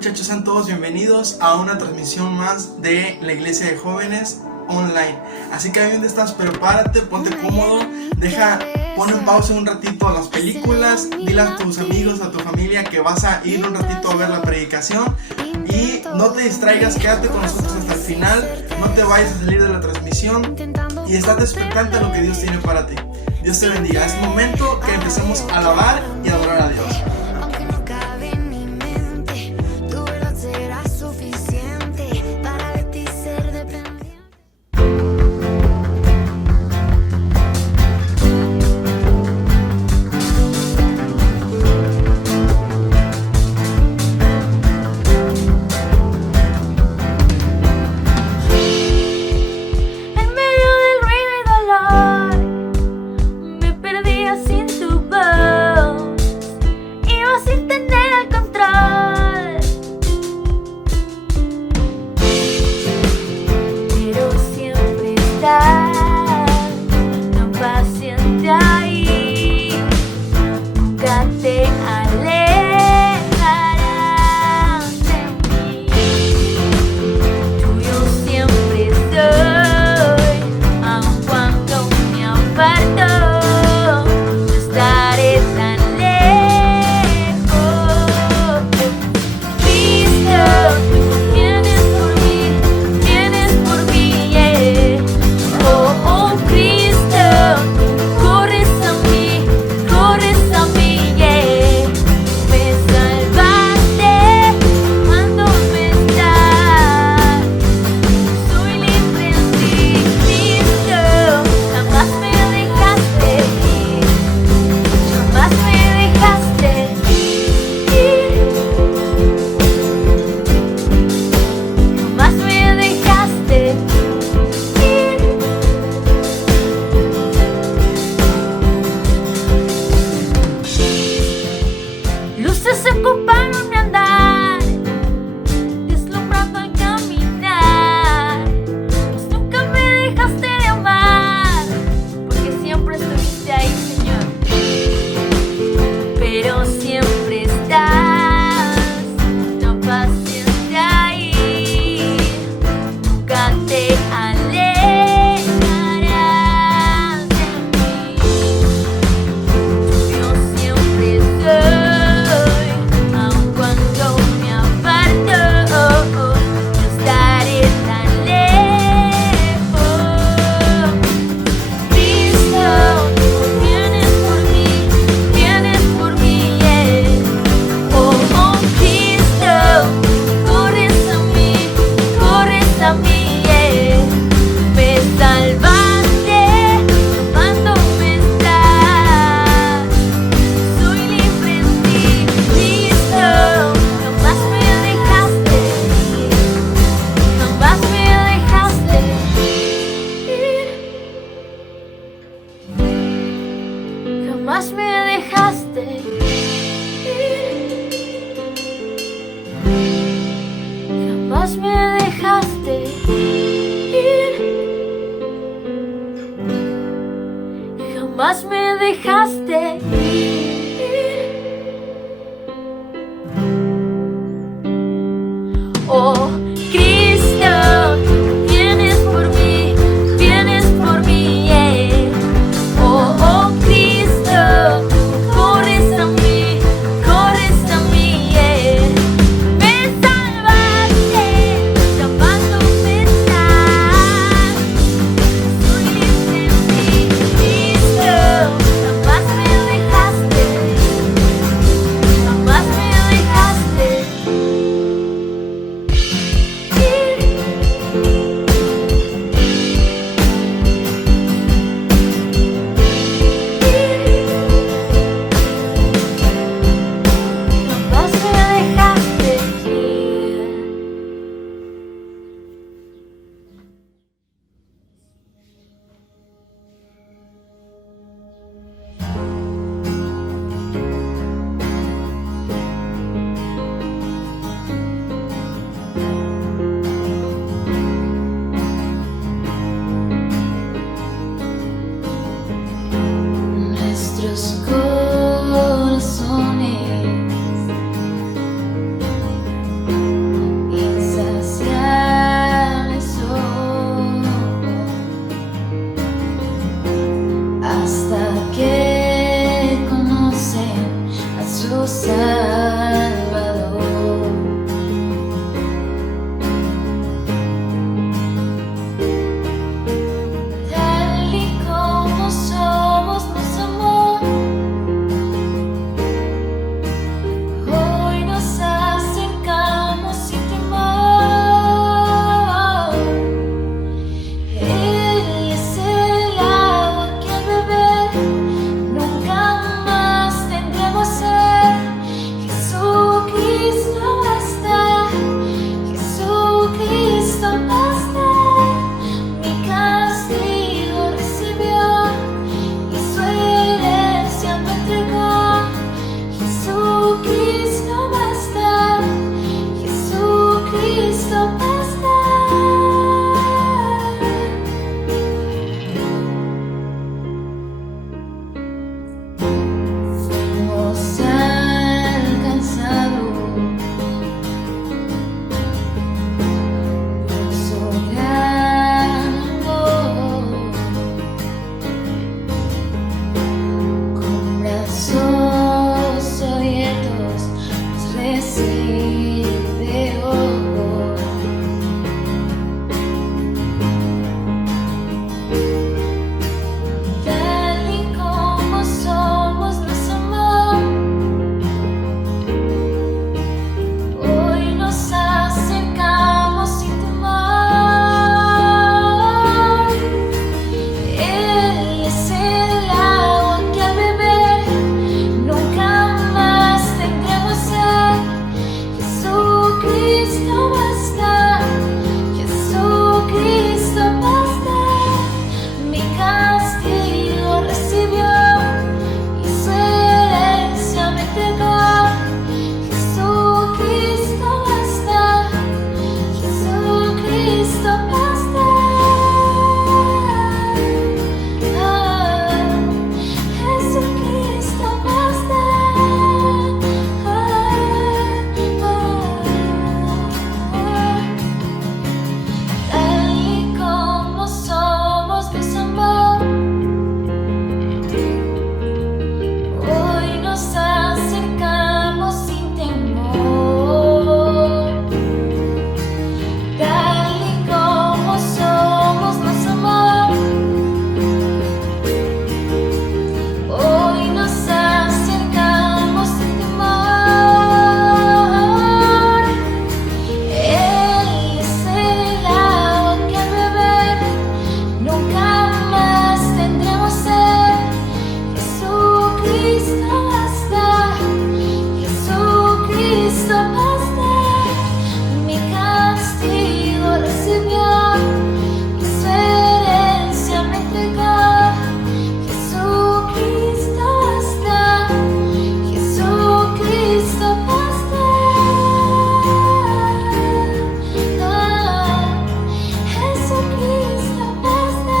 muchachos? Sean todos bienvenidos a una transmisión más de la Iglesia de Jóvenes online. Así que ahí donde estás, prepárate, ponte cómodo, pon en pausa un ratito las películas, dile a tus amigos, a tu familia que vas a ir un ratito a ver la predicación y no te distraigas, quédate con nosotros hasta el final, no te vayas a salir de la transmisión y estate expectante a lo que Dios tiene para ti. Dios te bendiga. Es momento que empecemos a alabar y a adorar a Dios. Jamás me dejaste ir. Jamás me dejaste ir. Jamás me dejaste ir. Oh, Cristo, vienes por mí, yeah. Oh, Cristo, corres a mí, yeah. Me salvaste, escapándome estás. Soy libre en ti, Cristo, jamás me dejaste. Salvador. Tal y como somos nos amó, hoy nos acercamos sin temor. Él es el agua que al beber nunca más tendremos sed. Jesucristo basta, Jesucristo basta. Mi castigo recibió y su herencia me entregó. Jesucristo basta, Jesucristo basta. Fuimos alcanzados por su gran amor, con brazos abiertos nos recibe hoy. Tal y como somos nos amó, hoy nos acercamos sin temor. Él es el agua que al beber nunca más tendremos sed. Jesucristo basta, Jesucristo basta. Mi castigo recibió y su herencia me entregó. Jesucristo basta, Jesucristo basta. Jesucristo basta. Tal y como somos nos amó, hoy nos acercamos sin temor. Tal y como somos nos amó, hoy nos acercamos sin temor. Él es el agua que al beber nunca más tendremos sed. Jesucristo basta, Jesucristo basta. Mi castigo recibió y su herencia me entregó. Jesucristo basta, Jesucristo basta. Jesucristo basta.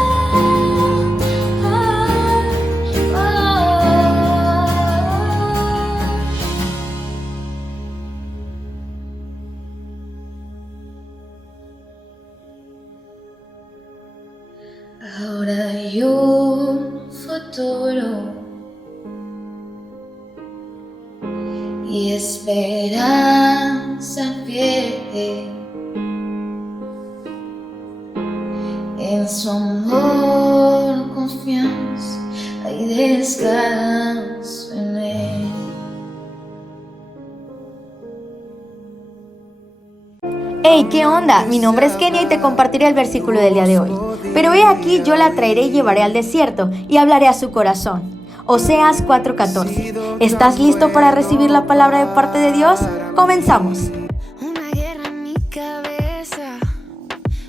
Ahora hay un futuro y esperanza fiel. En su amor confiamos, hay descanso en él. Hey, ¿qué onda? Mi nombre es Kenia y te compartiré el versículo del día de hoy. Pero he aquí, yo la traeré y llevaré al desierto y hablaré a su corazón. Oseas 4:14. ¿Estás listo para recibir la palabra de parte de Dios? Comenzamos. Una guerra en mi cabeza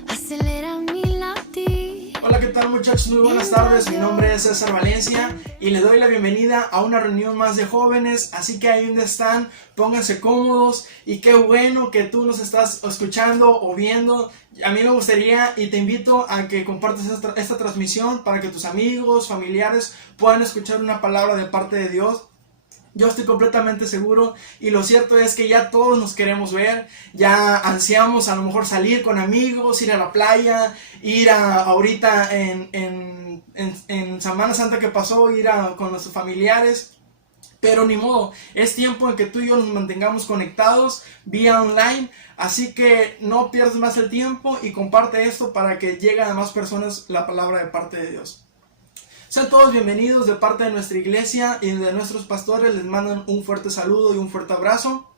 acelera mi latir. Hola, ¿qué tal muchachos? Muy buenas tardes, mi nombre es César Valencia y le doy la bienvenida a una reunión más de jóvenes, así que ahí donde están, pónganse cómodos y qué bueno que tú nos estás escuchando o viendo. A mí me gustaría y te invito a que compartas esta transmisión para que tus amigos, familiares puedan escuchar una palabra de parte de Dios. Yo estoy completamente seguro y lo cierto es que ya todos nos queremos ver, ya ansiamos a lo mejor salir con amigos, ir a la playa, ir ahorita en Semana Santa que pasó, con nuestros familiares. Pero ni modo, es tiempo en que tú y yo nos mantengamos conectados vía online. Así que no pierdas más el tiempo y comparte esto para que llegue a más personas la palabra de parte de Dios. Sean todos bienvenidos de parte de nuestra iglesia y de nuestros pastores. Les mandan un fuerte saludo y un fuerte abrazo.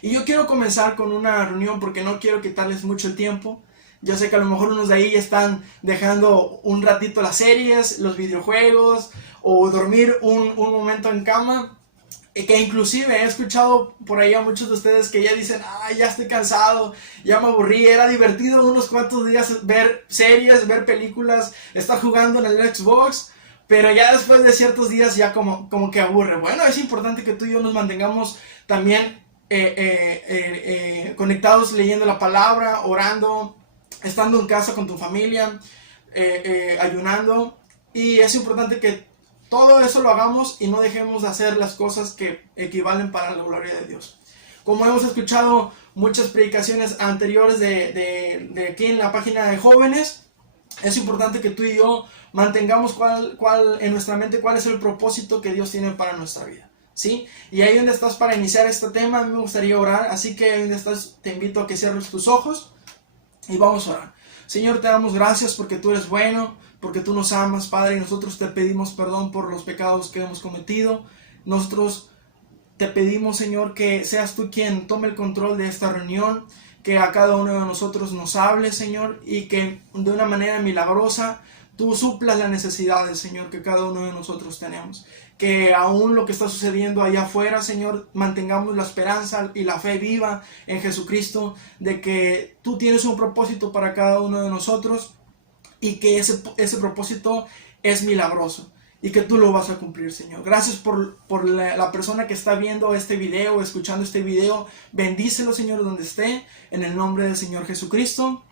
Y yo quiero comenzar con una reunión porque no quiero quitarles mucho el tiempo. Yo sé que a lo mejor unos de ahí están dejando un ratito las series, los videojuegos o dormir un momento en cama. Y que inclusive he escuchado por ahí a muchos de ustedes que ya dicen, ya estoy cansado, ya me aburrí, era divertido unos cuantos días ver series, ver películas, estar jugando en el Xbox, pero ya después de ciertos días ya como que aburre. Bueno, es importante que tú y yo nos mantengamos también conectados leyendo la palabra, orando, estando en casa con tu familia, ayunando, y es importante que todo eso lo hagamos y no dejemos de hacer las cosas que equivalen para la gloria de Dios. Como hemos escuchado muchas predicaciones anteriores de aquí en la página de jóvenes, es importante que tú y yo mantengamos en nuestra mente cuál es el propósito que Dios tiene para nuestra vida, ¿sí? Y ahí donde estás para iniciar este tema, a mí me gustaría orar, así que ahí donde estás te invito a que cierres tus ojos y vamos a orar. Señor, te damos gracias porque tú eres bueno, porque tú nos amas, Padre, y nosotros te pedimos perdón por los pecados que hemos cometido. Nosotros te pedimos, Señor, que seas tú quien tome el control de esta reunión, que a cada uno de nosotros nos hables, Señor, y que de una manera milagrosa tú suplas las necesidades, Señor, que cada uno de nosotros tenemos. Que aún lo que está sucediendo allá afuera, Señor, mantengamos la esperanza y la fe viva en Jesucristo, de que tú tienes un propósito para cada uno de nosotros y que ese propósito es milagroso y que tú lo vas a cumplir, Señor. Gracias por la persona que está viendo este video, escuchando este video. Bendícelo, Señor, donde esté, en el nombre del Señor Jesucristo.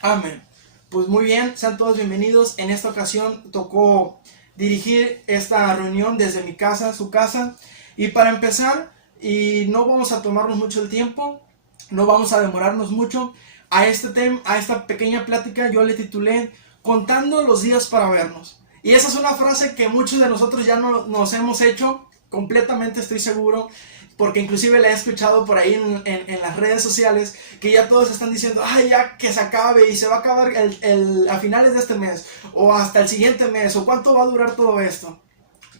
Amén. Pues muy bien, sean todos bienvenidos. En esta ocasión tocó dirigir esta reunión desde mi casa, su casa. Y para empezar, y no vamos a tomarnos mucho el tiempo, no vamos a demorarnos mucho, a esta pequeña plática yo le titulé Contando los días para vernos. Y esa es una frase que muchos de nosotros ya nos hemos hecho, completamente estoy seguro, porque inclusive la he escuchado por ahí en las redes sociales, que ya todos están diciendo, ya que se acabe, y se va a acabar a finales de este mes, o hasta el siguiente mes, o cuánto va a durar todo esto.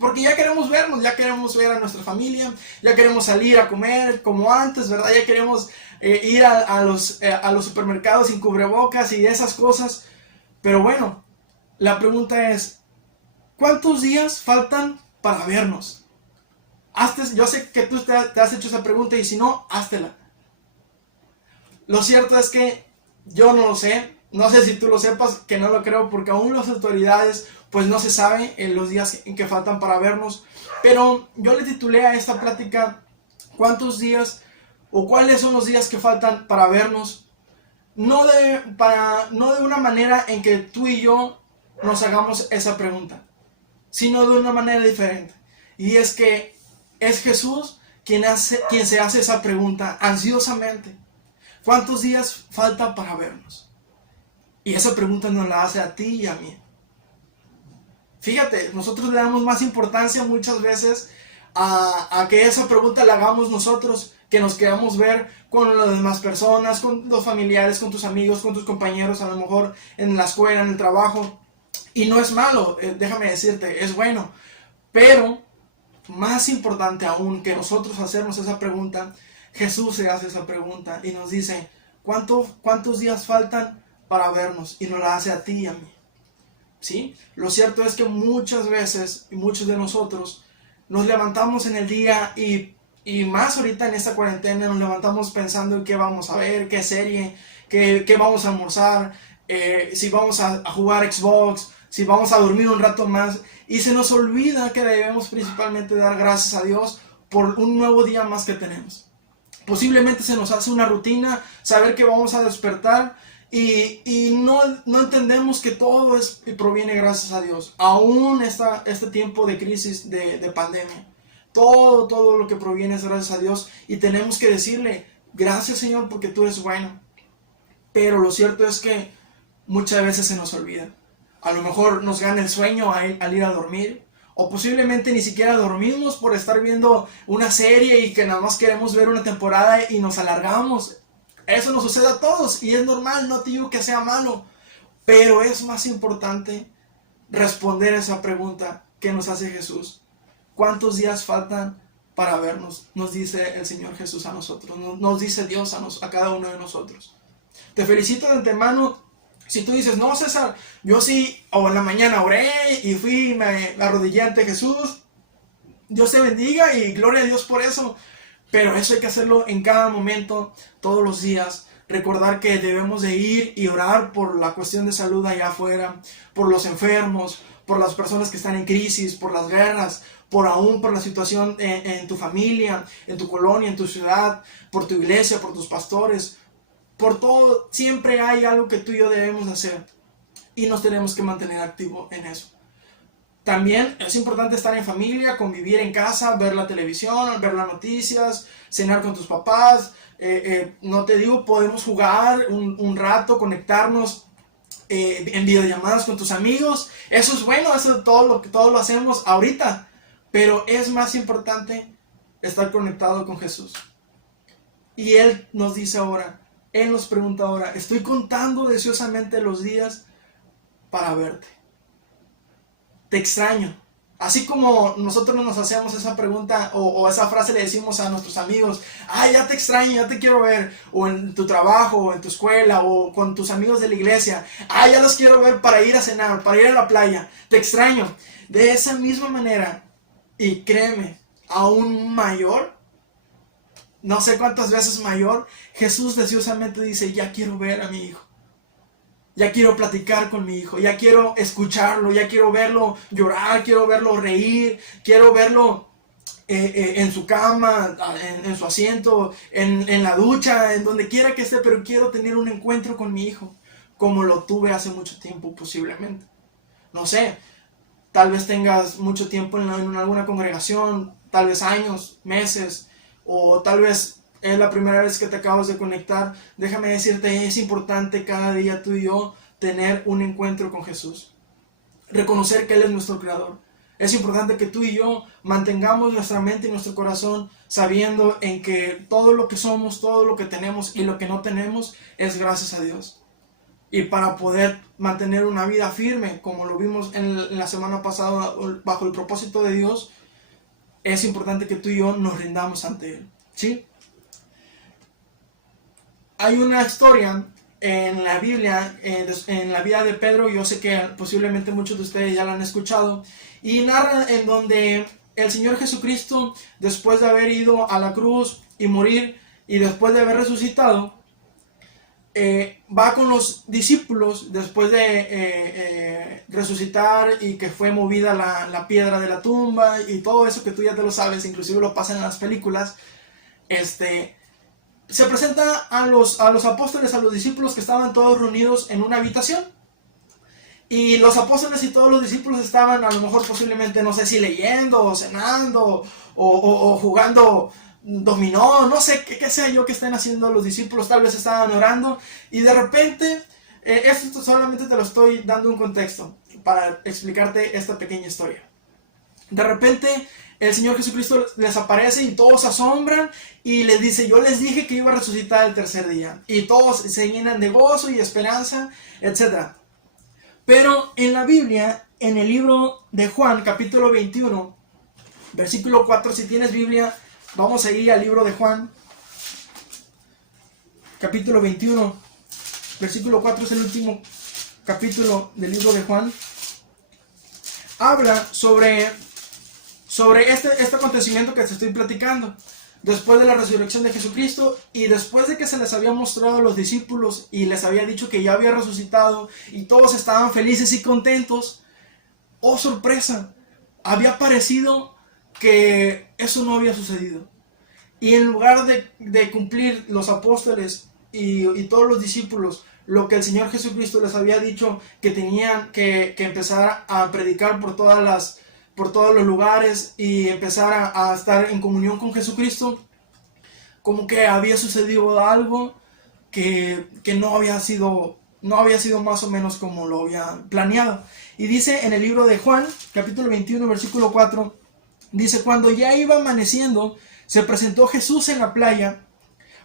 Porque ya queremos vernos, ya queremos ver a nuestra familia, ya queremos salir a comer como antes, ¿verdad? Ya queremos ir a los supermercados sin cubrebocas y esas cosas. Pero bueno, la pregunta es, ¿cuántos días faltan para vernos? Yo sé que tú te has hecho esa pregunta y si no, háztela. Lo cierto es que yo no lo sé, no sé si tú lo sepas, que no lo creo, porque aún las autoridades pues no se sabe en los días en que faltan para vernos. Pero yo le titulé a esta plática ¿cuántos días o cuáles son los días que faltan para vernos? No de una manera en que tú y yo nos hagamos esa pregunta, sino de una manera diferente. Y es que es Jesús quien se hace esa pregunta ansiosamente. ¿Cuántos días falta para vernos? Y esa pregunta nos la hace a ti y a mí. Fíjate, nosotros le damos más importancia muchas veces a que esa pregunta la hagamos nosotros, que nos queramos ver con las demás personas, con los familiares, con tus amigos, con tus compañeros, a lo mejor en la escuela, en el trabajo. Y no es malo, déjame decirte, es bueno. Pero más importante aún que nosotros hacernos esa pregunta, Jesús se hace esa pregunta y nos dice, ¿cuántos días faltan para vernos? Y nos la hace a ti y a mí. ¿Sí? Lo cierto es que muchas veces, y muchos de nosotros, nos levantamos en el día y más ahorita en esta cuarentena, nos levantamos pensando en qué vamos a ver, qué serie, qué vamos a almorzar, si vamos a jugar Xbox, si vamos a dormir un rato más, y se nos olvida que debemos principalmente dar gracias a Dios por un nuevo día más que tenemos. Posiblemente se nos hace una rutina saber que vamos a despertar y no entendemos que todo proviene gracias a Dios. Aún este tiempo de crisis, de pandemia, todo lo que proviene es gracias a Dios, y tenemos que decirle gracias, Señor, porque tú eres bueno. Pero lo cierto es que muchas veces se nos olvida. A lo mejor nos gana el sueño al ir a dormir, O posiblemente ni siquiera dormimos por estar viendo una serie y que nada más queremos ver una temporada y nos alargamos. Eso nos sucede a todos y es normal, no te digo que sea malo. Pero es más importante responder esa pregunta que nos hace Jesús. ¿Cuántos días faltan para vernos? Nos dice el Señor Jesús a nosotros. Nos dice Dios a cada uno de nosotros. Te felicito de antemano. Si tú dices, no, César, yo sí, o en la mañana oré y me arrodillé ante Jesús. Dios te bendiga y gloria a Dios por eso. Pero eso hay que hacerlo en cada momento, todos los días. Recordar que debemos de ir y orar por la cuestión de salud allá afuera, por los enfermos, por las personas que están en crisis, por las guerras, por la situación en tu familia, en tu colonia, en tu ciudad, por tu iglesia, por tus pastores. Por todo, siempre hay algo que tú y yo debemos hacer y nos tenemos que mantener activos en eso. También es importante estar en familia, convivir en casa, ver la televisión, ver las noticias, cenar con tus papás. No te digo, podemos jugar un rato, conectarnos en videollamadas con tus amigos. Eso es bueno, eso todo lo hacemos ahorita. Pero es más importante estar conectado con Jesús. Y Él nos dice ahora, Él nos pregunta ahora, estoy contando deseosamente los días para verte. Te extraño. Así como nosotros nos hacemos esa pregunta o esa frase le decimos a nuestros amigos, ay, ya te extraño, ya te quiero ver, o en tu trabajo, o en tu escuela, o con tus amigos de la iglesia, ay, ya los quiero ver para ir a cenar, para ir a la playa, te extraño. De esa misma manera, y créeme, aún mayor, no sé cuántas veces mayor, Jesús deseosamente dice, ya quiero ver a mi hijo. Ya quiero platicar con mi hijo, ya quiero escucharlo, ya quiero verlo llorar, quiero verlo reír, quiero verlo en su cama, en su asiento, en la ducha, en donde quiera que esté, pero quiero tener un encuentro con mi hijo, como lo tuve hace mucho tiempo posiblemente. No sé, tal vez tengas mucho tiempo en alguna congregación, tal vez años, meses, o tal vez es la primera vez que te acabas de conectar. Déjame decirte, es importante cada día tú y yo tener un encuentro con Jesús. Reconocer que Él es nuestro Creador. Es importante que tú y yo mantengamos nuestra mente y nuestro corazón sabiendo en que todo lo que somos, todo lo que tenemos y lo que no tenemos es gracias a Dios. Y para poder mantener una vida firme, como lo vimos en la semana pasada, bajo el propósito de Dios, es importante que tú y yo nos rindamos ante Él. ¿Sí? Hay una historia en la Biblia, en la vida de Pedro, yo sé que posiblemente muchos de ustedes ya la han escuchado, y narra en donde el Señor Jesucristo, después de haber ido a la cruz y morir, y después de haber resucitado, va con los discípulos, después de resucitar y que fue movida la piedra de la tumba, y todo eso que tú ya te lo sabes, inclusive lo pasan en las películas, se presenta a los apóstoles, a los discípulos que estaban todos reunidos en una habitación. Y los apóstoles y todos los discípulos estaban a lo mejor posiblemente, no sé si leyendo o cenando o jugando dominó, no sé qué sea yo que estén haciendo los discípulos, tal vez estaban orando. Y de repente, esto solamente te lo estoy dando un contexto para explicarte esta pequeña historia. De repente el Señor Jesucristo les aparece y todos se asombran y les dice, yo les dije que iba a resucitar el tercer día. Y todos se llenan de gozo y esperanza, etc. Pero en la Biblia, en el libro de Juan, capítulo 21, versículo 4, si tienes Biblia, vamos a ir al libro de Juan, capítulo 21, versículo 4 es el último capítulo del libro de Juan. Habla sobre este acontecimiento que te estoy platicando, después de la resurrección de Jesucristo y después de que se les había mostrado a los discípulos y les había dicho que ya había resucitado y todos estaban felices y contentos. ¡Oh, sorpresa! Había parecido que eso no había sucedido. Y en lugar de cumplir los apóstoles y todos los discípulos lo que el Señor Jesucristo les había dicho que tenían que empezar a predicar por todos los lugares y empezar a estar en comunión con Jesucristo, como que había sucedido algo que no había sido no había sido más o menos como lo habían planeado. Y dice en el libro de Juan, capítulo 21, versículo 4, dice: cuando ya iba amaneciendo, se presentó Jesús en la playa,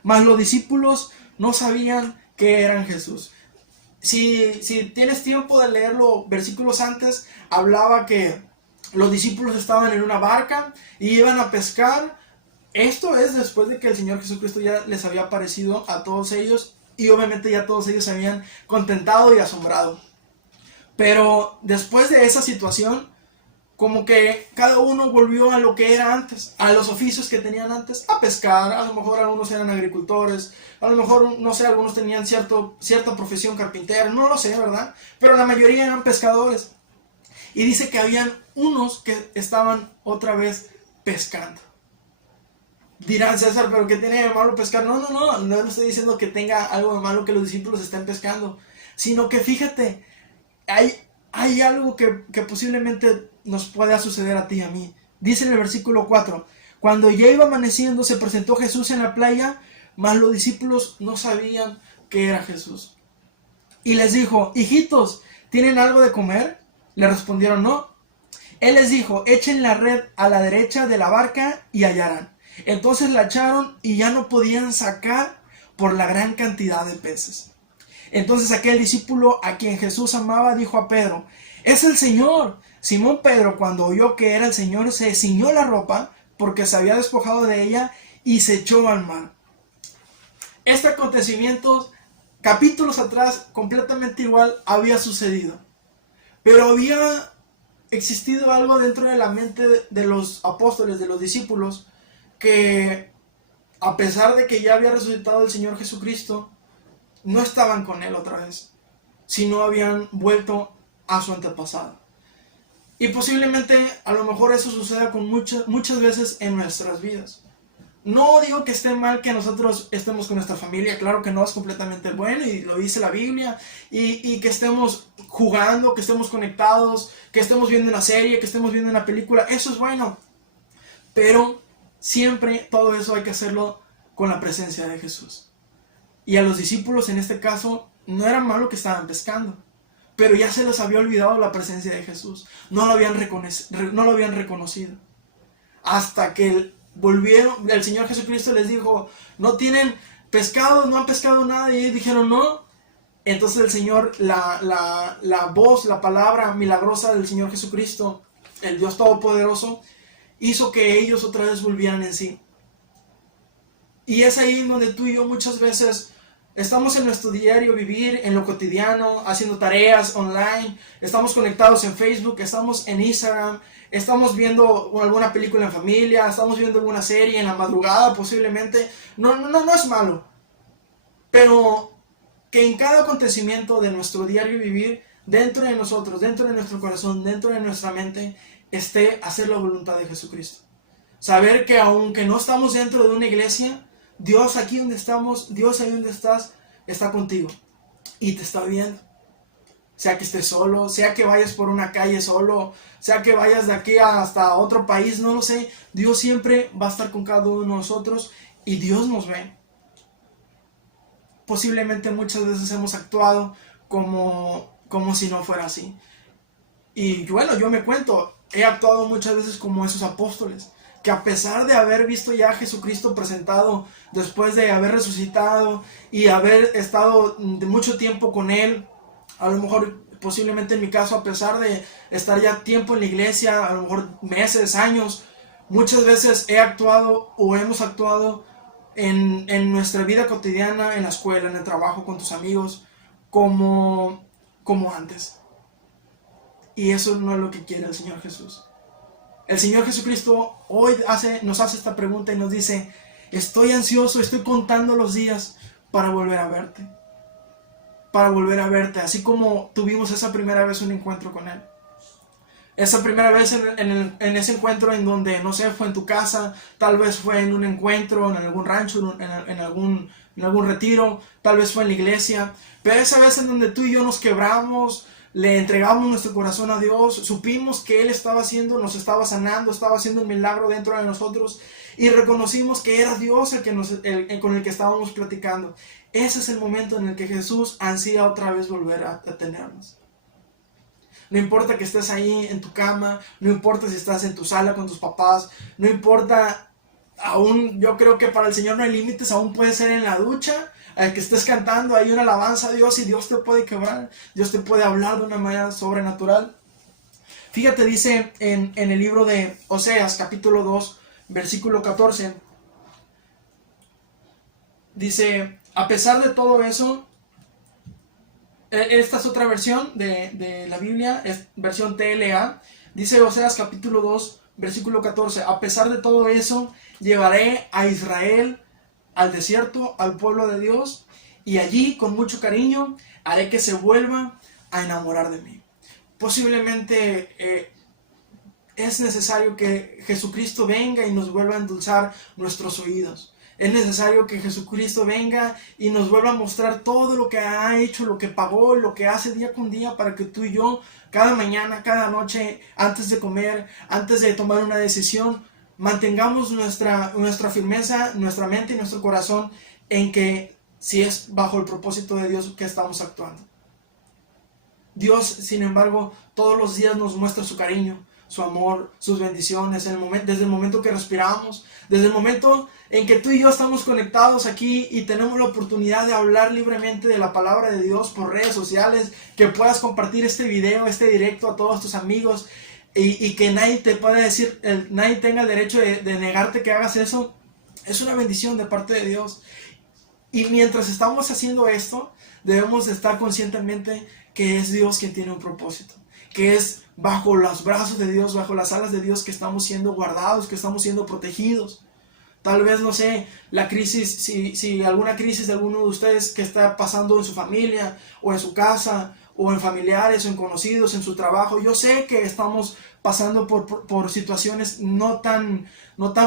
mas los discípulos no sabían que eran Jesús. Si tienes tiempo de leerlo, versículos antes, hablaba que los discípulos estaban en una barca y iban a pescar. Esto es después de que el Señor Jesucristo ya les había aparecido a todos ellos, y obviamente ya todos ellos se habían contentado y asombrado. Pero después de esa situación, como que cada uno volvió a lo que era antes, a los oficios que tenían antes, a pescar. A lo mejor algunos eran agricultores, a lo mejor, no sé, algunos tenían cierta profesión carpintera, no lo sé, ¿verdad? Pero la mayoría eran pescadores. Y dice que habían unos que estaban otra vez pescando. Dirán: César, ¿pero qué tiene de malo pescar? No estoy diciendo que tenga algo de malo que los discípulos estén pescando, sino que fíjate, hay algo que posiblemente nos pueda suceder a ti y a mí. Dice en el versículo 4: cuando ya iba amaneciendo, se presentó Jesús en la playa, mas los discípulos no sabían que era Jesús. Y les dijo: hijitos, ¿tienen algo de comer? Le respondieron: no. Él les dijo: echen la red a la derecha de la barca y hallarán. Entonces la echaron y ya no podían sacar por la gran cantidad de peces. Entonces aquel discípulo a quien Jesús amaba dijo a Pedro: ¡es el Señor! Simón Pedro, cuando oyó que era el Señor, se ciñó la ropa porque se había despojado de ella y se echó al mar. Este acontecimiento, capítulos atrás, completamente igual, había sucedido. Pero había existido algo dentro de la mente de los apóstoles, de los discípulos, que a pesar de que ya había resucitado el Señor Jesucristo, no estaban con Él otra vez, sino habían vuelto a su antepasado. Y posiblemente a lo mejor eso suceda con muchas veces en nuestras vidas. No digo que esté mal que nosotros estemos con nuestra familia, claro que no, es completamente bueno y lo dice la Biblia, y que estemos jugando, que estemos conectados, que estemos viendo una serie, que estemos viendo una película, eso es bueno. Pero siempre todo eso hay que hacerlo con la presencia de Jesús. Y a los discípulos en este caso no era malo que estaban pescando, pero ya se les había olvidado la presencia de Jesús. No lo habían reconocido. Hasta que volvieron, el Señor Jesucristo les dijo: ¿no tienen pescado? ¿No han pescado nada? Y ellos dijeron: no. Entonces el Señor, la voz, la palabra milagrosa del Señor Jesucristo, el Dios Todopoderoso, hizo que ellos otra vez volvieran en sí. Y es ahí donde tú y yo muchas veces estamos en nuestro diario vivir, en lo cotidiano, haciendo tareas online, estamos conectados en Facebook, estamos en Instagram, estamos viendo alguna película en familia, estamos viendo alguna serie en la madrugada posiblemente. No es malo, pero que en cada acontecimiento de nuestro diario vivir, dentro de nosotros, dentro de nuestro corazón, dentro de nuestra mente, esté hacer la voluntad de Jesucristo. Saber que aunque no estamos dentro de una iglesia, Dios aquí donde estamos, Dios ahí donde estás, está contigo y te está viendo. Sea que estés solo, sea que vayas por una calle solo, sea que vayas de aquí hasta otro país, no lo sé. Dios siempre va a estar con cada uno de nosotros y Dios nos ve. Posiblemente muchas veces hemos actuado como si no fuera así. Y bueno, yo me cuento, he actuado muchas veces como esos apóstoles, que a pesar de haber visto ya a Jesucristo presentado, después de haber resucitado y haber estado de mucho tiempo con Él, a lo mejor posiblemente en mi caso, a pesar de estar ya tiempo en la iglesia, a lo mejor meses, años, muchas veces he actuado o hemos actuado en nuestra vida cotidiana, en la escuela, en el trabajo, con tus amigos, como antes. Y eso no es lo que quiere el Señor Jesús. El Señor Jesucristo hoy nos hace esta pregunta y nos dice: estoy ansioso, estoy contando los días para volver a verte. Para volver a verte, así como tuvimos esa primera vez un encuentro con Él. Esa primera vez en ese encuentro en donde, no sé, fue en tu casa, tal vez fue en un encuentro, en algún rancho, en algún retiro, tal vez fue en la iglesia. Pero esa vez en donde tú y yo nos quebramos, le entregamos nuestro corazón a Dios, supimos que Él estaba haciendo, nos estaba sanando, estaba haciendo un milagro dentro de nosotros y reconocimos que era Dios con el que estábamos platicando. Ese es el momento en el que Jesús ansía otra vez volver a tenernos. No importa que estés ahí en tu cama, no importa si estás en tu sala con tus papás, no importa, aún yo creo que para el Señor no hay límites, aún puede ser en la ducha, al que estés cantando ahí una alabanza a Dios y Dios te puede quebrar, Dios te puede hablar de una manera sobrenatural. Fíjate, dice en el libro de Oseas, capítulo 2, versículo 14, dice, a pesar de todo eso, esta es otra versión de la Biblia, es versión TLA, dice Oseas capítulo 2, versículo 14, a pesar de todo eso, llevaré a Israel al desierto, al pueblo de Dios, y allí con mucho cariño haré que se vuelva a enamorar de mí. Posiblemente es necesario que Jesucristo venga y nos vuelva a endulzar nuestros oídos. Es necesario que Jesucristo venga y nos vuelva a mostrar todo lo que ha hecho, lo que pagó, lo que hace día con día para que tú y yo, cada mañana, cada noche, antes de comer, antes de tomar una decisión, mantengamos nuestra firmeza, nuestra mente y nuestro corazón en que si es bajo el propósito de Dios que estamos actuando. Dios, sin embargo, todos los días nos muestra su cariño, su amor, sus bendiciones, desde el momento que respiramos, desde el momento en que tú y yo estamos conectados aquí y tenemos la oportunidad de hablar libremente de la palabra de Dios por redes sociales, que puedas compartir este video, este directo a todos tus amigos y que nadie te pueda decir, nadie tenga el derecho de negarte que hagas eso. Es una bendición de parte de Dios. Y mientras estamos haciendo esto, debemos de estar conscientemente que es Dios quien tiene un propósito, que es bajo los brazos de Dios, bajo las alas de Dios que estamos siendo guardados, que estamos siendo protegidos. Tal vez, no sé, la crisis, si alguna crisis de alguno de ustedes que está pasando en su familia, o en su casa, o en familiares, o en conocidos, en su trabajo. Yo sé que estamos pasando por situaciones no tan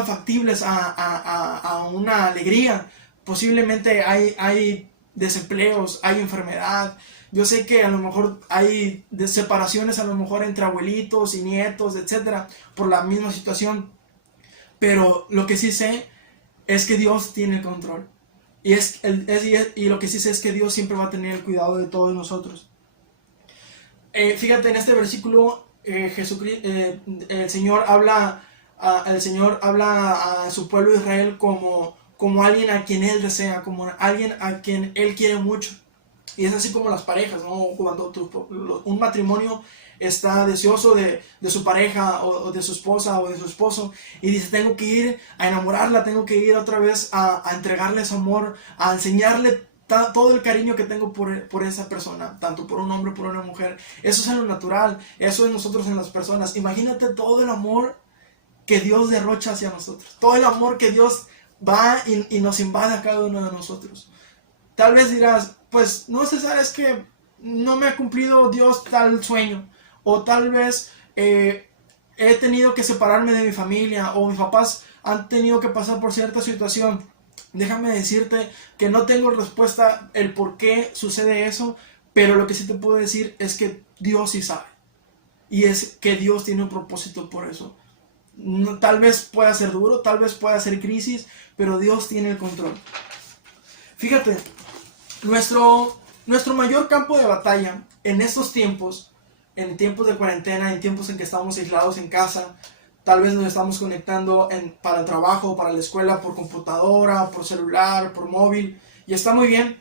factibles a una alegría. Posiblemente hay desempleos, hay enfermedad. Yo sé que a lo mejor hay separaciones a lo mejor entre abuelitos y nietos, etcétera, por la misma situación. Pero lo que sí sé es que Dios tiene el control. Y lo que sí sé es que Dios siempre va a tener el cuidado de todos nosotros. Fíjate, en este versículo, el Señor habla a su pueblo de Israel como alguien a quien Él desea, como alguien a quien Él quiere mucho. Y es así como las parejas, ¿no? Cuando un matrimonio está deseoso de su pareja o de su esposa o de su esposo y dice, tengo que ir a enamorarla, tengo que ir otra vez a entregarle su amor, a enseñarle todo el cariño que tengo por esa persona, tanto por un hombre como por una mujer. Eso es en lo natural, eso es nosotros en las personas. Imagínate todo el amor que Dios derrocha hacia nosotros, todo el amor que Dios va y nos invade a cada uno de nosotros. Tal vez dirás, pues no sé, sabes que no me ha cumplido Dios tal sueño, o tal vez he tenido que separarme de mi familia, o mis papás han tenido que pasar por cierta situación. Déjame decirte que no tengo respuesta el por qué sucede eso, pero lo que sí te puedo decir es que Dios sí sabe, y es que Dios tiene un propósito por eso. No, tal vez pueda ser duro, tal vez pueda ser crisis, pero Dios tiene el control. Fíjate, nuestro mayor campo de batalla en estos tiempos, en tiempos de cuarentena, en tiempos en que estamos aislados en casa, tal vez nos estamos conectando para el trabajo, para la escuela, por computadora, por celular, por móvil, y está muy bien,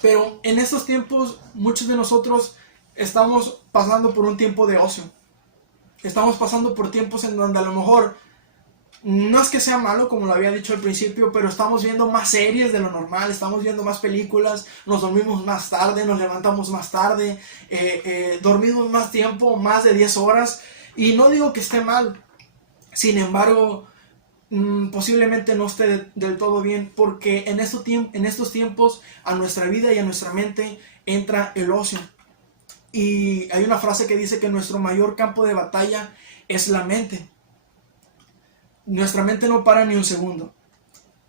pero en estos tiempos muchos de nosotros estamos pasando por un tiempo de ocio. Estamos pasando por tiempos en donde a lo mejor no es que sea malo, como lo había dicho al principio, pero estamos viendo más series de lo normal, estamos viendo más películas, nos dormimos más tarde, nos levantamos más tarde, dormimos más tiempo, más de 10 horas, y no digo que esté mal. Sin embargo, posiblemente no esté del todo bien, porque en estos tiempos a nuestra vida y a nuestra mente entra el ocio. Y hay una frase que dice que nuestro mayor campo de batalla es la mente. Nuestra mente no para ni un segundo.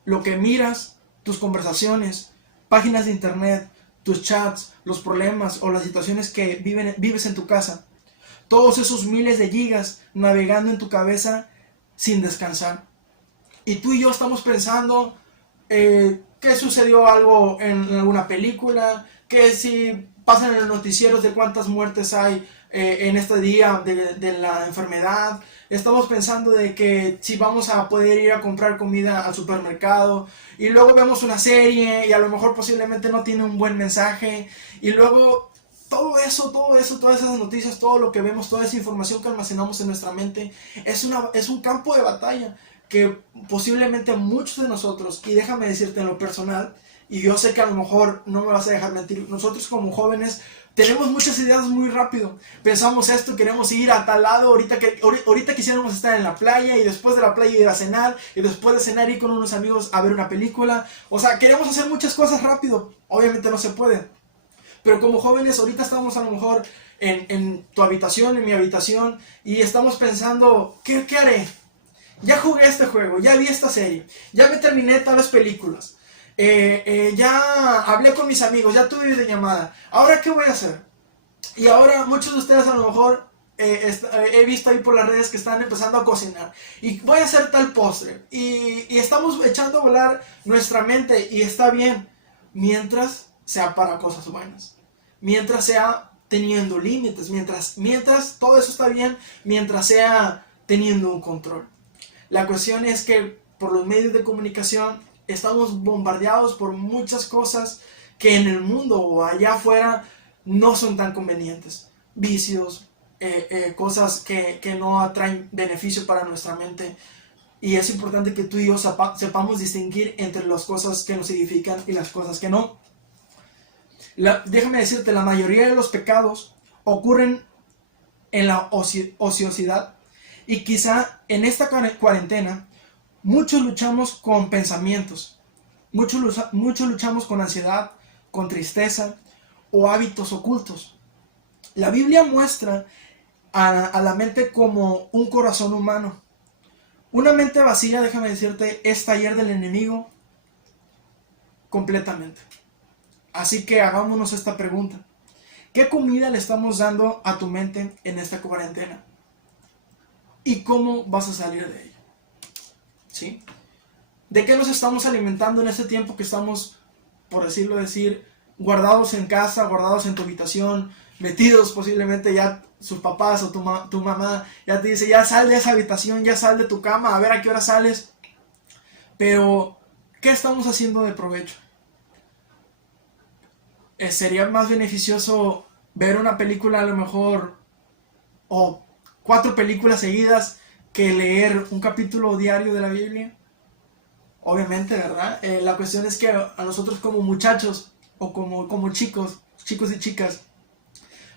Lo que miras, tus conversaciones, páginas de internet, tus chats, los problemas o las situaciones que vives en tu casa. Todos esos miles de gigas navegando en tu cabeza sin descansar. Y tú y yo estamos pensando que sucedió algo en alguna película, que si pasan en los noticieros de cuántas muertes hay en este día de la enfermedad. Estamos pensando de que si vamos a poder ir a comprar comida al supermercado, y luego vemos una serie y a lo mejor posiblemente no tiene un buen mensaje, y luego todo eso, todas esas noticias, todo lo que vemos, toda esa información que almacenamos en nuestra mente es un campo de batalla que posiblemente muchos de nosotros, y déjame decirte en lo personal, y yo sé que a lo mejor no me vas a dejar mentir, nosotros como jóvenes tenemos muchas ideas muy rápido. Pensamos esto, queremos ir a tal lado, ahorita quisiéramos estar en la playa, y después de la playa ir a cenar, y después de cenar ir con unos amigos a ver una película. O sea, queremos hacer muchas cosas rápido. Obviamente no se puede. Pero como jóvenes ahorita estamos a lo mejor en tu habitación, en mi habitación, y estamos pensando, ¿qué haré? Ya jugué este juego, ya vi esta serie, ya me terminé tales películas. Ya hablé con mis amigos, ya tuve videollamada. ¿Ahora qué voy a hacer? Y ahora muchos de ustedes a lo mejor he visto ahí por las redes que están empezando a cocinar. Y voy a hacer tal postre. Y estamos echando a volar nuestra mente, y está bien, mientras sea para cosas buenas. Mientras sea teniendo límites. Mientras todo eso está bien, mientras sea teniendo un control. La cuestión es que por los medios de comunicación estamos bombardeados por muchas cosas que en el mundo o allá afuera no son tan convenientes. Vicios, cosas que no atraen beneficio para nuestra mente. Y es importante que tú y yo sepamos distinguir entre las cosas que nos edifican y las cosas que no. Déjame decirte, la mayoría de los pecados ocurren en la ociosidad. Y quizá en esta cuarentena muchos luchamos con pensamientos, muchos luchamos con ansiedad, con tristeza o hábitos ocultos. La Biblia muestra a la mente como un corazón humano. Una mente vacía, déjame decirte, es taller del enemigo completamente. Así que hagámonos esta pregunta. ¿Qué comida le estamos dando a tu mente en esta cuarentena? ¿Y cómo vas a salir de ella? ¿Sí? ¿De qué nos estamos alimentando en este tiempo que estamos, por decir, guardados en casa, guardados en tu habitación, metidos posiblemente ya sus papás o tu mamá ya te dice, ya sal de esa habitación, ya sal de tu cama, a ver a qué hora sales? Pero, ¿qué estamos haciendo de provecho? Sería más beneficioso ver una película a lo mejor, o 4 películas seguidas, que leer un capítulo diario de la Biblia. Obviamente, ¿verdad? La cuestión es que a nosotros como muchachos o como chicos y chicas,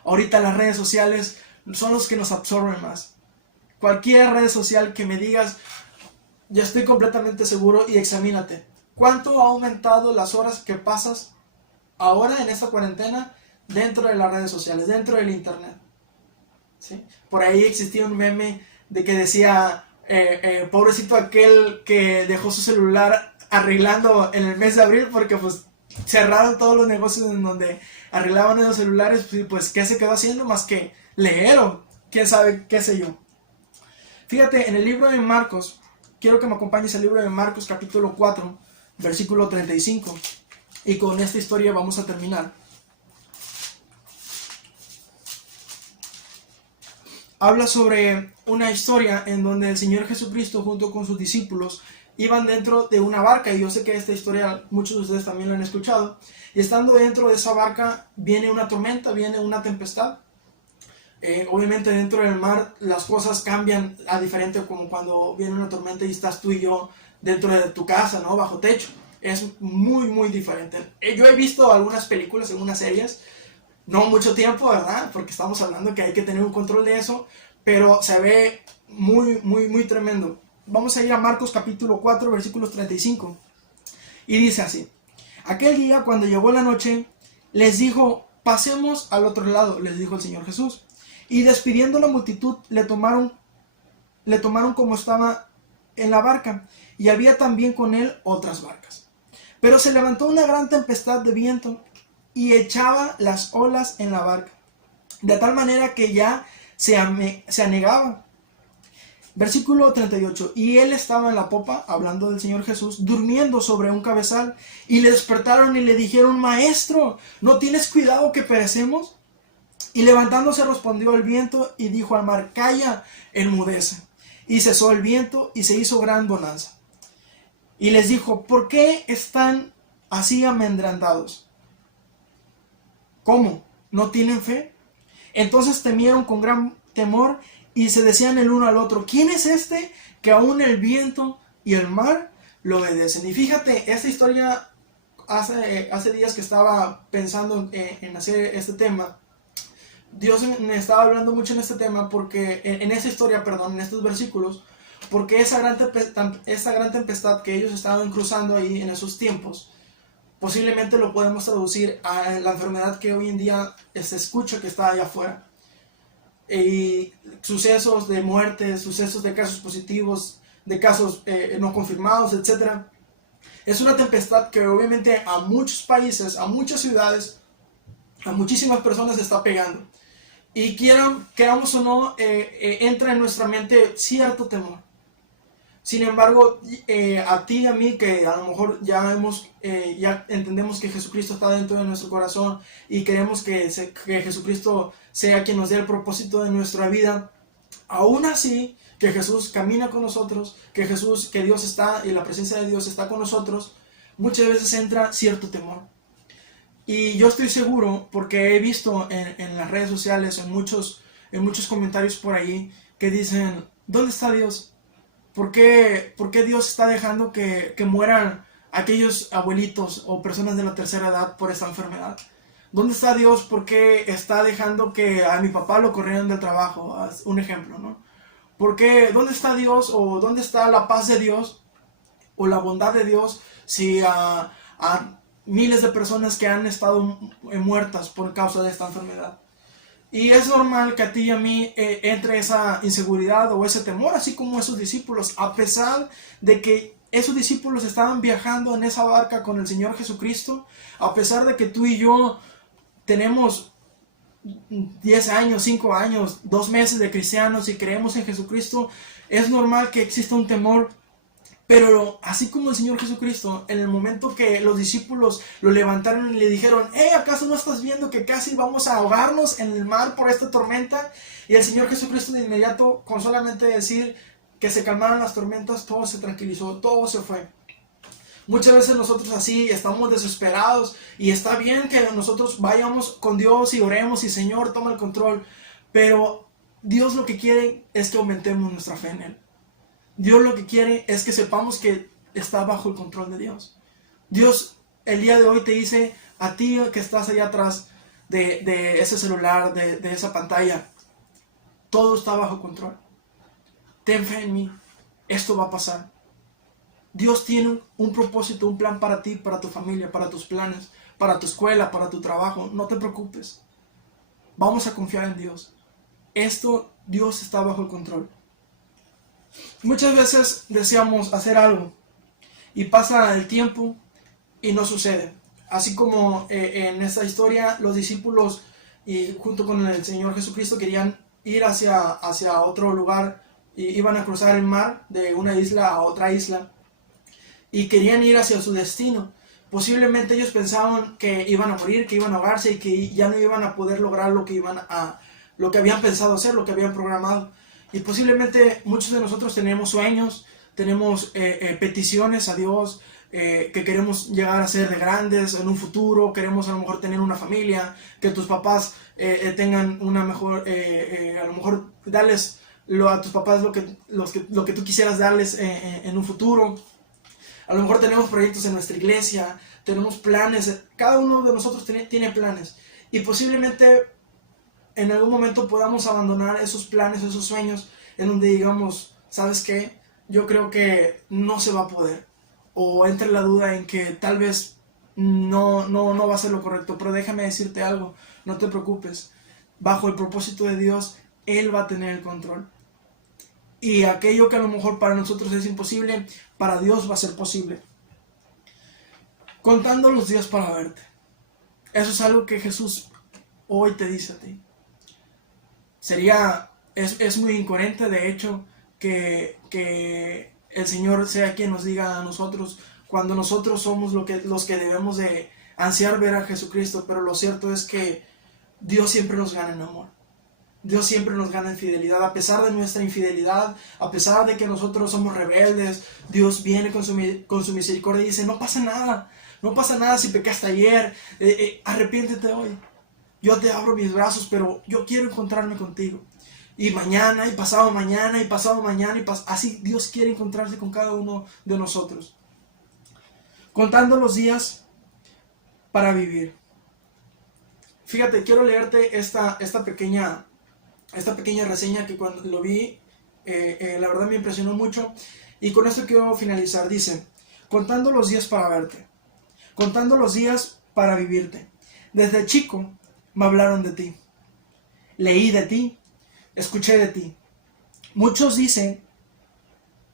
ahorita las redes sociales son los que nos absorben más. Cualquier red social que me digas, yo estoy completamente seguro, y examínate. ¿Cuánto ha aumentado las horas que pasas ahora en esta cuarentena dentro de las redes sociales, dentro del internet? ¿Sí? Por ahí existía un meme de que decía, pobrecito aquel que dejó su celular arreglando en el mes de abril, porque pues cerraron todos los negocios en donde arreglaban los celulares, pues ¿qué se quedó haciendo más que leer o quién sabe, qué sé yo? Fíjate, en el libro de Marcos, quiero que me acompañes al libro de Marcos capítulo 4, versículo 35, y con esta historia vamos a terminar. Habla sobre una historia en donde el Señor Jesucristo junto con sus discípulos iban dentro de una barca, y yo sé que esta historia muchos de ustedes también la han escuchado, y estando dentro de esa barca viene una tormenta, viene una tempestad. Obviamente dentro del mar las cosas cambian a diferente como cuando viene una tormenta y estás tú y yo dentro de tu casa, ¿no? Bajo techo. Es muy muy diferente. Yo he visto algunas películas, algunas series, no mucho tiempo, ¿verdad? Porque estamos hablando que hay que tener un control de eso, pero se ve muy, muy, muy tremendo. Vamos a ir a Marcos capítulo 4, versículos 35. Y dice así: aquel día, cuando llegó la noche, les dijo, pasemos al otro lado, les dijo el Señor Jesús. Y despidiendo la multitud, le tomaron como estaba en la barca, y había también con él otras barcas. Pero se levantó una gran tempestad de viento, y echaba las olas en la barca, de tal manera que ya se anegaba. Versículo 38. Y él estaba en la popa, hablando del Señor Jesús, durmiendo sobre un cabezal, y le despertaron y le dijeron: Maestro, ¿no tienes cuidado que perecemos? Y levantándose respondió el viento y dijo al mar: Calla, enmudece. Y cesó el viento y se hizo gran bonanza. Y les dijo: ¿Por qué están así amedrentados? ¿Cómo? ¿No tienen fe? Entonces temieron con gran temor y se decían el uno al otro: ¿Quién es este que aún el viento y el mar lo obedecen? Y fíjate, esta historia hace días que estaba pensando en hacer este tema. Dios me estaba hablando mucho en este tema porque, en esta historia, perdón, en estos versículos, porque esa gran tempestad que ellos estaban cruzando ahí en esos tiempos, posiblemente lo podemos traducir a la enfermedad que hoy en día se escucha que está allá afuera. Y sucesos de muertes, sucesos de casos positivos, de casos no confirmados, etc. Es una tempestad que obviamente a muchos países, a muchas ciudades, a muchísimas personas está pegando. Y queramos o no, entra en nuestra mente cierto temor. Sin embargo, a ti y a mí, que a lo mejor ya entendemos que Jesucristo está dentro de nuestro corazón y queremos que Jesucristo sea quien nos dé el propósito de nuestra vida, aún así, que Jesús camina con nosotros, que Dios está y la presencia de Dios está con nosotros, muchas veces entra cierto temor. Y yo estoy seguro, porque he visto en las redes sociales, en muchos comentarios por ahí, que dicen: ¿dónde está Dios? ¿Por qué Dios está dejando que mueran aquellos abuelitos o personas de la tercera edad por esta enfermedad? ¿Dónde está Dios? ¿Por qué está dejando que a mi papá lo corrieran del trabajo? Un ejemplo, ¿no? ¿Por qué? ¿Dónde está Dios? ¿O dónde está la paz de Dios? ¿O la bondad de Dios? Si a miles de personas que han estado muertas por causa de esta enfermedad. Y es normal que a ti y a mí entre esa inseguridad o ese temor, así como esos discípulos, a pesar de que esos discípulos estaban viajando en esa barca con el Señor Jesucristo, a pesar de que tú y yo tenemos 10 años, 5 años, 2 meses de cristianos y creemos en Jesucristo, es normal que exista un temor. Pero así como el Señor Jesucristo, en el momento que los discípulos lo levantaron y le dijeron: ¿acaso no estás viendo que casi vamos a ahogarnos en el mar por esta tormenta? Y el Señor Jesucristo de inmediato, con solamente decir que se calmaran las tormentas, todo se tranquilizó, todo se fue. Muchas veces nosotros así estamos desesperados, y está bien que nosotros vayamos con Dios y oremos y: Señor, toma el control. Pero Dios lo que quiere es que aumentemos nuestra fe en Él. Dios lo que quiere es que sepamos que está bajo el control de Dios. Dios el día de hoy te dice a ti que estás allá atrás de ese celular, de esa pantalla: todo está bajo control. Ten fe en mí, esto va a pasar. Dios tiene un propósito, un plan para ti, para tu familia, para tus planes, para tu escuela, para tu trabajo. No te preocupes. Vamos a confiar en Dios. Dios está bajo el control. Muchas veces deseamos hacer algo y pasa el tiempo y no sucede. Así como en esta historia los discípulos y junto con el Señor Jesucristo querían ir hacia otro lugar y iban a cruzar el mar de una isla a otra isla y querían ir hacia su destino. Posiblemente ellos pensaban que iban a morir, que iban a ahogarse y que ya no iban a poder lograr lo que habían pensado hacer, lo que habían programado. Y posiblemente muchos de nosotros tenemos sueños, tenemos peticiones a Dios, que queremos llegar a ser de grandes en un futuro, queremos a lo mejor tener una familia, que tus papás tengan una mejor, a lo mejor darles a tus papás lo que tú quisieras darles en un futuro. A lo mejor tenemos proyectos en nuestra iglesia, tenemos planes, cada uno de nosotros tiene planes. Y posiblemente en algún momento podamos abandonar esos planes, esos sueños, en donde digamos: ¿sabes qué? Yo creo que no se va a poder. O entre la duda en que tal vez no va a ser lo correcto. Pero déjame decirte algo, no te preocupes. Bajo el propósito de Dios, Él va a tener el control. Y aquello que a lo mejor para nosotros es imposible, para Dios va a ser posible. Contando los días para verte. Eso es algo que Jesús hoy te dice a ti. Es muy incoherente, de hecho, que el Señor sea quien nos diga a nosotros, cuando nosotros somos los que debemos de ansiar ver a Jesucristo. Pero lo cierto es que Dios siempre nos gana en amor. Dios siempre nos gana en fidelidad. A pesar de nuestra infidelidad, a pesar de que nosotros somos rebeldes, Dios viene con su misericordia y dice, no pasa nada. No pasa nada si pecaste ayer, arrepiéntete hoy. Yo te abro mis brazos, pero yo quiero encontrarme contigo. Y mañana, y pasado mañana, y pasado mañana, así Dios quiere encontrarse con cada uno de nosotros. Contando los días para vivir. Fíjate, quiero leerte esta pequeña reseña que cuando lo vi, la verdad me impresionó mucho. Y con esto quiero finalizar. Dice, contando los días para verte, contando los días para vivirte. Desde chico me hablaron de ti, leí de ti, escuché de ti. Muchos dicen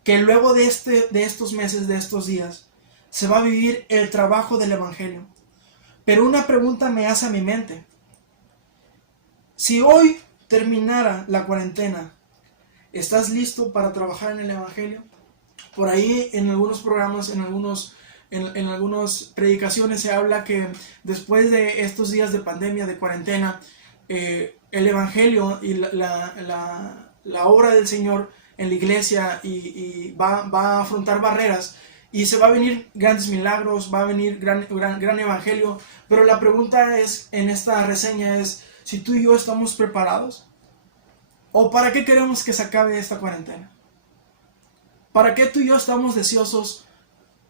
que luego de estos meses, de estos días, se va a vivir el trabajo del Evangelio. Pero una pregunta me hace a mi mente. Si hoy terminara la cuarentena, ¿estás listo para trabajar en el Evangelio? Por ahí en algunos programas, en algunas predicaciones se habla que después de estos días de pandemia, de cuarentena, el Evangelio y la obra del Señor en la iglesia y va a afrontar barreras y se va a venir grandes milagros, va a venir gran Evangelio. Pero la pregunta es, en esta reseña es, si tú y yo estamos preparados, ¿o para qué queremos que se acabe esta cuarentena? ¿Para qué tú y yo estamos deseosos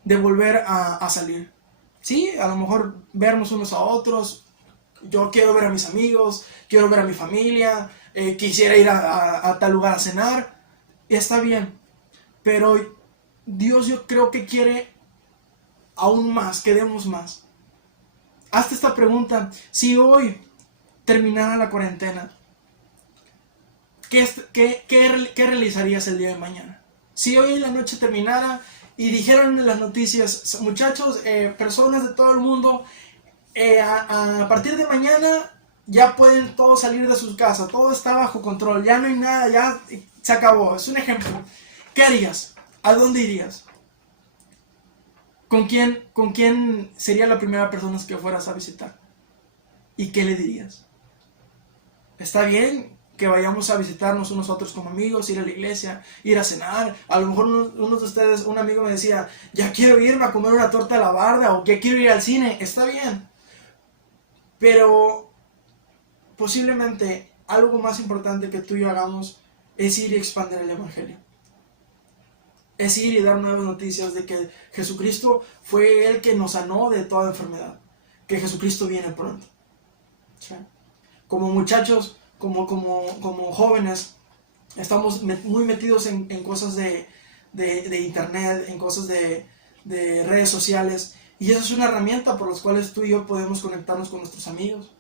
de volver a salir? Sí, a lo mejor vernos unos a otros. Yo quiero ver a mis amigos, quiero ver a mi familia, quisiera ir a tal lugar a cenar. Está bien, pero Dios yo creo que quiere aún más, que demos más. Hazte esta pregunta: si hoy terminara la cuarentena, ¿qué realizarías el día de mañana? Si hoy en la noche terminara y dijeran en las noticias, muchachos, personas de todo el mundo, a partir de mañana ya pueden todos salir de sus casas, todo está bajo control, ya no hay nada, ya se acabó. Es un ejemplo. ¿Qué harías? ¿A dónde irías? ¿Con quién sería la primera persona que fueras a visitar? ¿Y qué le dirías? Está bien que vayamos a visitarnos unos a otros como amigos, ir a la iglesia, ir a cenar. A lo mejor uno de ustedes, un amigo me decía, ya quiero irme a comer una torta de la barda, o ya quiero ir al cine. Está bien, pero posiblemente algo más importante que tú y yo hagamos es ir y expandir el Evangelio. Es ir y dar nuevas noticias de que Jesucristo fue el que nos sanó de toda enfermedad, que Jesucristo viene pronto. ¿Sí? Como muchachos, como jóvenes, estamos muy metidos en cosas de internet, en cosas de redes sociales, y eso es una herramienta por las cuales tú y yo podemos conectarnos con nuestros amigos.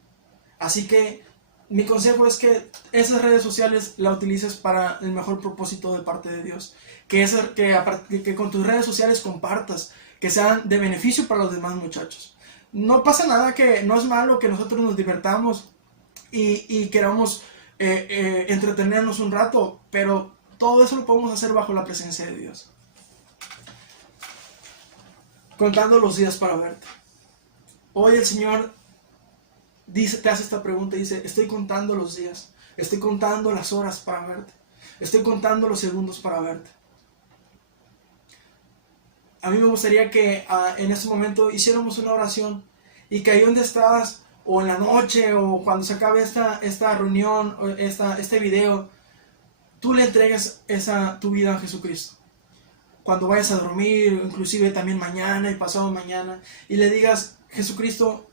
Así que mi consejo es que esas redes sociales las utilices para el mejor propósito de parte de Dios, que con tus redes sociales compartas, que sean de beneficio para los demás muchachos. No pasa nada, que no es malo que nosotros nos divertamos y queramos entretenernos un rato, pero todo eso lo podemos hacer bajo la presencia de Dios. Contando los días para verte. Hoy el Señor te hace esta pregunta y dice, estoy contando los días, estoy contando las horas para verte, estoy contando los segundos para verte. A mí me gustaría que en este momento hiciéramos una oración y que ahí donde estás, o en la noche, o cuando se acabe esta reunión, o este video, tú le entregues tu vida a Jesucristo. Cuando vayas a dormir, inclusive también mañana y pasado mañana, y le digas, Jesucristo,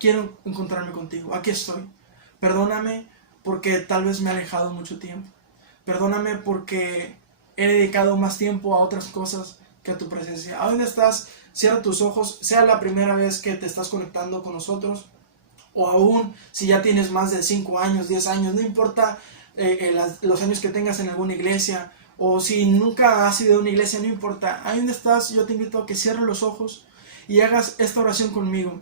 quiero encontrarme contigo, aquí estoy. Perdóname porque tal vez me he alejado mucho tiempo. Perdóname porque he dedicado más tiempo a otras cosas que a tu presencia. ¿A dónde estás? Cierra tus ojos, sea la primera vez que te estás conectando con nosotros, o aún si ya tienes más de 5 años, 10 años, no importa los años que tengas en alguna iglesia, o si nunca has ido a una iglesia, no importa. Ahí donde estás, yo te invito a que cierres los ojos y hagas esta oración conmigo.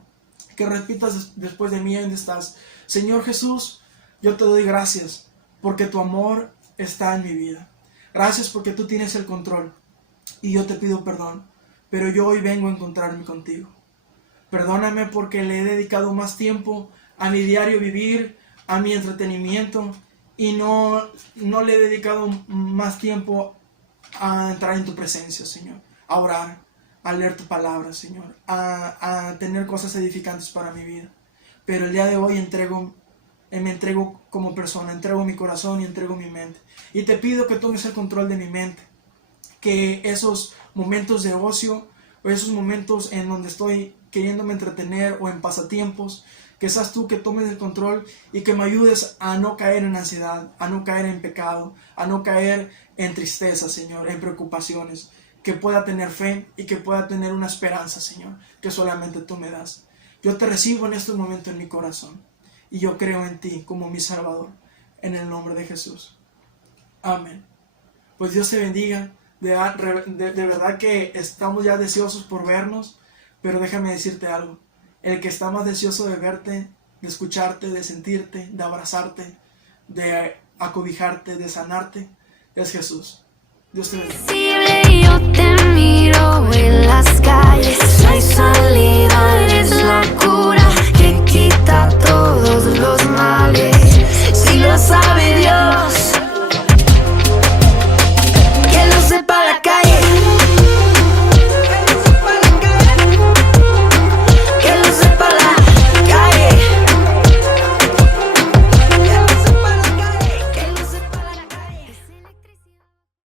que repitas después de mí donde estás. Señor Jesús, yo te doy gracias porque tu amor está en mi vida. Gracias porque tú tienes el control y yo te pido perdón, pero yo hoy vengo a encontrarme contigo. Perdóname porque le he dedicado más tiempo a mi diario vivir, a mi entretenimiento, y no le he dedicado más tiempo a entrar en tu presencia, Señor, a orar, a leer tu palabra, Señor, a tener cosas edificantes para mi vida. Pero el día de hoy me entrego como persona, entrego mi corazón y entrego mi mente. Y te pido que tomes el control de mi mente, que esos momentos de ocio o esos momentos en donde estoy queriéndome entretener o en pasatiempos, que seas tú que tomes el control y que me ayudes a no caer en ansiedad, a no caer en pecado, a no caer en tristeza, Señor, en preocupaciones, que pueda tener fe y que pueda tener una esperanza, Señor, que solamente tú me das. Yo te recibo en este momento en mi corazón y yo creo en ti como mi Salvador, en el nombre de Jesús. Amén. Pues Dios te bendiga. De verdad que estamos ya deseosos por vernos, pero déjame decirte algo. El que está más deseoso de verte, de escucharte, de sentirte, de abrazarte, de acobijarte, de sanarte, es Jesús. Dios te bendiga. Yo te miro en las calles, no hay salida, eres